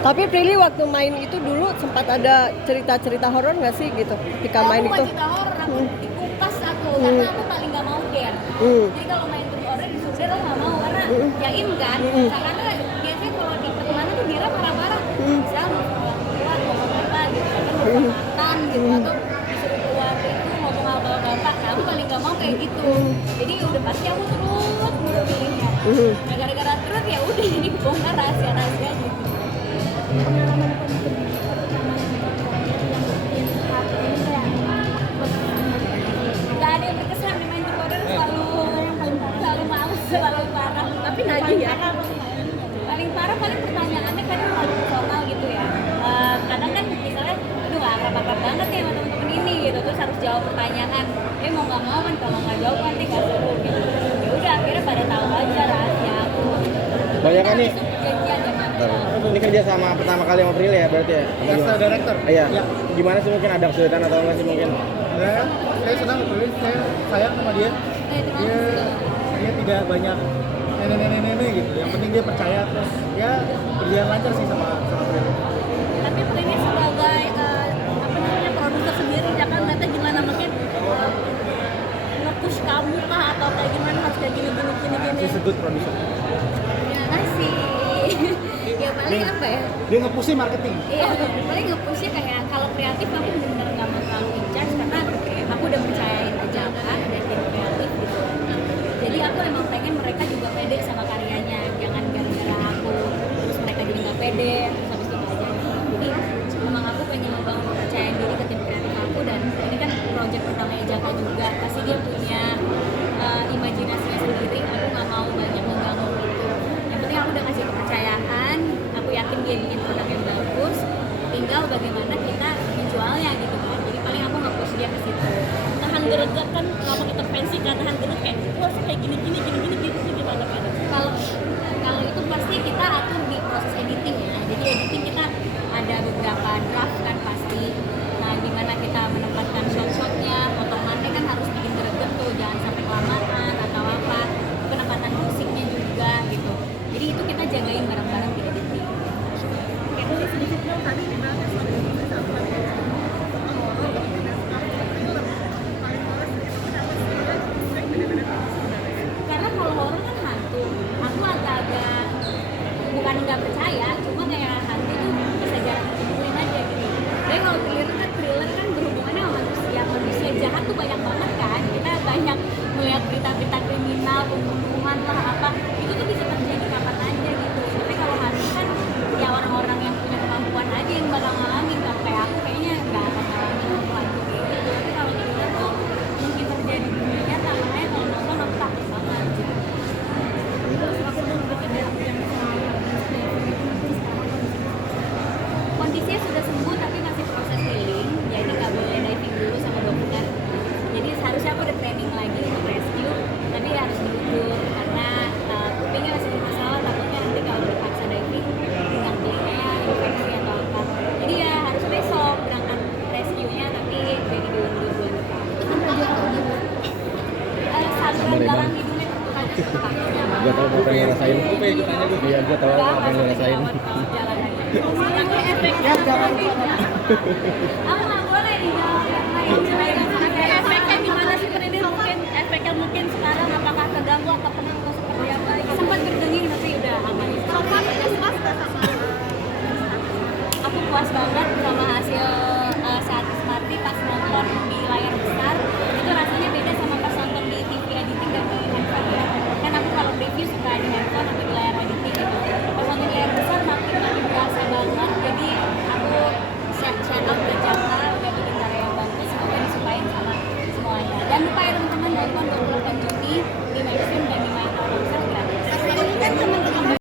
Tapi Prilly waktu main itu dulu sempat ada cerita-cerita horor nggak sih gitu ketika main itu? Aku cerita horor, aku dikupas aku karena aku paling nggak mau dare. Jadi kalau main terus horor disuruh dare, aku nggak mau karena yakin kan. Karena biasanya kalau di pertemanan tuh dia marah-marah, misal mau keluar ngomong apa gitu, kan mau mantan gitu atau disuruh keluar itu ngomong apa-apa. Nah, aku paling nggak mau kayak gitu. Jadi udah pasti aku terus pilihnya. Nah, gara-gara terus ya udah jadi bongkar rahasia-rahasia gitu. Pengalaman nggak ada yang berkesan di main terkoder, selalu males, selalu parah. Tapi nagih ya. Paling parah paling pertanyaannya kadang terlalu personal gitu ya. Kadang kan misalnya, aduh nggak akrab banget ya sama temen-temen ini gitu, terus harus jawab pertanyaan. Mau nggak mau kan kalau nggak jawab nanti nggak seru gitu. Ya udah akhirnya pada tahu aja rahasia aku. Banyak kan nih. Janjian dan Ini kerja sama pertama kali sama Prilly ya berarti ya? Master Director? Iya. Ya. Gimana sih, mungkin ada kesulitan atau enggak sih mungkin? Saya senang betul, saya sayang sama dia. Dia tidak banyak nenek gitu. Yang penting dia percaya, terus ya berjalan lancar sih sama Prilly. Tapi Prilly sebagai produser sendiri, ya kan nanti gimana mungkin nge-push kamu kah atau kayak gimana harus kayak gini. She's a good producer. Ya kasih. Ya paling apa ya? Dia nge-push marketing. Iya, paling nge-pushnya kayak kalau kreatif aku bener-bener nggak mau terlalu in charge karena aku udah percayain aja kan ada tim kreatif gitu. Jadi aku emang pengen mereka juga pede sama karyanya, jangan gara-gara aku terus mereka jadi nggak pede terus habis itu aja. Jadi emang aku pengen membangun kepercayaan diri ke tim kreatif aku, dan ini kan project pertama Jaka juga, pasti dia punya imajinasinya sendiri. Aku nggak mau banyak mengganggu itu. Yang penting aku udah kasih kepercayaan, aku yakin dia bikin produk yang bagus, tinggal bagaimana kita menjualnya gitu kan. Jadi paling aku nge-push dia ke situ. Tahan gereget kan, kalau intervensi kan tahan gereget kayak wah kayak gini gitu gimana kan? Kalau itu pasti kita atur di proses editing ya. Jadi editing kita ada beberapa draft kan pasti. Nah, dimana kita menempatkan shot-shotnya, potongannya kan harus bikin greget tuh, jangan sampai kelamaan atau apa. Penempatan musiknya juga gitu. Jadi itu kita jagain bareng-bareng di editing. Kayak boleh sedikit dong tadi gimana soal Karena kalau horor kan hantu, aku agak-agak bukan nggak percaya, cuma kayak hantu tuh bisa jarang ditemuin aja gitu. Jadi kalau thriller kan berhubungannya sama manusia jahat tuh banyak banget kan. Kita banyak melihat berita-berita kriminal, pembunuhan lah apa, itu tuh bisa terjadi kapan aja gitu. Tapi kalau hantu kan ya orang-orang yang punya kemampuan aja yang bakal ngalamin. Kalau kayak aku kayaknya nggak akan ngalamin hantu kayak gitu. Tapi kalau thriller tuh mungkin terjadi di dunia nyata, makanya kalau nonton aku takut banget. Kondisinya sudah sembuh tapi masih proses healing, jadi nggak boleh diving dulu sama dokter. Jadi seharusnya aku udah training lagi untuk rescue, tapi harus diundur karena kupingnya masih bermasalah, takutnya nanti kalau dipaksa diving dengan telinganya infeksi atau apa. Jadi ya harus besok berangkat rescue-nya, tapi jadi diundur bulan depan. Saluran galang hidungnya terbuka aja suka. Gak tau apa yang ngerasain. Iya, gue tau apa yang ngerasain. Ya, jangan. Aku nggak boleh di jalan yang lain. efeknya gimana sih Prilly, mungkin efeknya mungkin sekarang apakah terganggu atau pernah